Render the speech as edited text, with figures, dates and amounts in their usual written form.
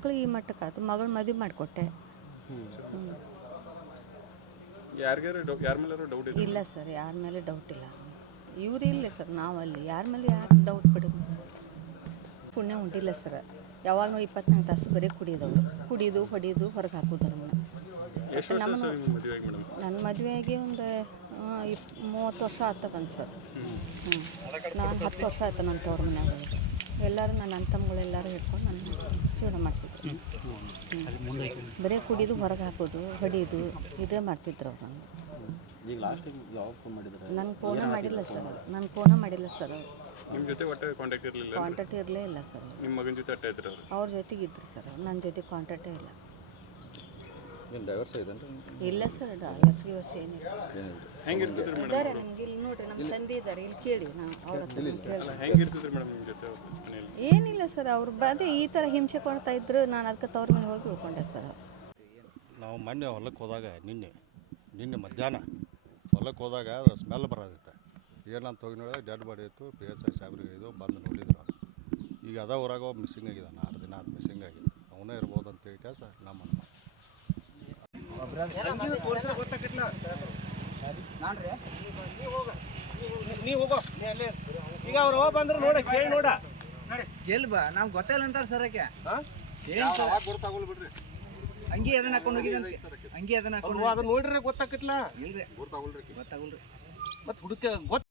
ಮಕ್ಕಳು ಈ ಮಟ್ಟಕ್ಕೆ ಆಯ್ತು, ಮಗಳು ಮದುವೆ ಮಾಡಿಕೊಟ್ಟೆ. ಇಲ್ಲ ಸರ್, ಯಾರ ಮೇಲೆ ಡೌಟ್ ಇಲ್ಲ. ಇವ್ರು ಇಲ್ಲ ಸರ್, ನಾವಲ್ಲಿ ಯಾರ ಮೇಲೆ ಯಾರು ಡೌಟ್ ಬಿಡೋದು ಸರ್. ಪುಣ್ಯ ಉಂಟಿಲ್ಲ ಸರ್, ಯಾವಾಗ 24 ತಾಸು ಬರೀ ಕುಡಿಯೋದು ಹೊಡಿಯೋದು ಹೊರಗೆ ಹಾಕೋದು ನನ್ನ ಮದುವೆಗೆ ಒಂದು 30 ವರ್ಷ ಆಗ್ತಾ ಬಂದು ಸರ್. ನಾನು 10 ವರ್ಷ ಆಯ್ತು ನನ್ನ ತವ್ರ ಮನ್ಯಾಗ. ಎಲ್ಲರೂ ನನ್ನ ಅಣ್ಣ ತಮ್ಮಗಳೆಲ್ಲರೂ ಹಿಡ್ಕೊಂಡು ನನ್ನ ಜೀವನ ಮಾಡಿಸಿದ್ರು. ಬರೀ ಕುಡಿಯೋದು ಹೊರಗೆ ಹಾಕೋದು ಹೊಡಿಯೋದು ಇದೇ ಮಾಡ್ತಿದ್ರು ಅವ್ರು. ನನಗೆ ಫೋನ ಮಾಡಿಲ್ಲ ಸರ್, ನಿಮ್ಮ ಜೊತೆ ಒಟ್ಟೆ ಕಾಂಟ್ಯಾಕ್ಟ್ ಇರಲಿಲ್ಲ? ಕಾಂಟ್ಯಾಕ್ಟ್ ಇರಲೇ ಇಲ್ಲ ಸರ್. ನಿಮ್ಮ ಮಗನ ಜೊತೆ ಅಟ್ಟೆ ಇದ್ರು? ಅವ್ರ ಜೊತೆಗೆ ಇದ್ರು ಸರ್, ನನ್ನ ಜೊತೆ ಕಾಂಟ್ಯಾಕ್ಟೇ ಇಲ್ಲ. ಏನು ಡೈವರ್ಸ್ ಐತೇನು? ಇಲ್ಲ ಸರ್, ಡೈವರ್ಸ್ ಏನಿಲ್ಲ. ಹೆಂಗಿರ್ತಿದ್ರು ಮೇಡಮ್? ಇದ್ದಾರೆ ನಮ್ಗೆ ಇಲ್ಲಿ ನೋಡ್ರಿ, ನಮ್ಮ ತಂದೆ ಇದ್ದಾರೆ, ಇಲ್ಲಿ ಕೇಳಿ. ನಾವು ಅವ್ರ ಹತ್ರ ಕೇಳಿ. ಹೆಂಗಿರ್ತಿದ್ರು ಮೇಡಮ್ ನಿಮ್ಮ ಜೊತೆ ಮನೆಯಲ್ಲಿ? ಏನಿಲ್ಲ ಸರ್, ಅವ್ರು ಅದೇ ಈ ಥರ ಹಿಂಸೆ ಕೊಡ್ತಾ ಇದ್ರು. ನಾನು ಅದಕ್ಕೆ ತವ್ರ ಮನೆ ಹೋಗಿ ಉಳ್ಕೊಂಡೆ ಸರ್. ನಾವು ಮೊನ್ನೆ ಹೊಲಕ್ಕೆ ಹೋದಾಗ ನಿನ್ನೆ ಮಧ್ಯಾಹ್ನ ಹೊಲಕ್ಕೆ ಹೋದಾಗ ಅದು ಸ್ಮೆಲ್ ಬರೋದಿತ್ತು. ಏನಂತ ಹೋಗಿ ನೋಡಿದಾಗ ಡೆಡ್ ಬಾಡಿ ಇತ್ತು. PSI ಸಾಹೇಬ್ರಿಗೆ ಇದು ಬಂದು ನೋಡಿದ್ರು. ಈಗ ಅದ ಊರಾಗ ಒಬ್ಬ ಮಿಸ್ಸಿಂಗ್ ಆಗಿದ್ದಾನೆ, 6 ದಿನ ಆದ ಮಿಸ್ಸಿಂಗ್ ಆಗಿ. ಅವನೇ ಇರ್ಬೋದು ಅಂತ ಹೇಳಿ ಕೆಲಸ ನಮ್ಮ ಅನುಮಾನ. ಈಗ ಅವ್ರು ಬಂದ್ರೆ ನೋಡ ಕೇಳಿ ನೋಡ ಎಲ್ ಬಾ ನಮ್ಗೆ ಗೊತ್ತಿಲ್ಲ ಅಂತಾರೆ ಸರ್. ಆಕೆ ಗೊತ್ತಾಗೋಲ್ ಬಿಡ್ರಿ, ಅಂಗಿ ಅದನ್ನ ಹಾಕೊಂಡು ಹೋಗಿದಂತೆ. ಅಂಗಿ ಅದನ್ನ ಹಾಕೊಂಡು ನೋಡ್ರಿ ಗೊತ್ತಾಕತ್ಲ. ಇಲ್ರಿ ಗೊತ್ತಾಗಲ್ರಿ. ಮತ್ತೆ ಹುಡುಕ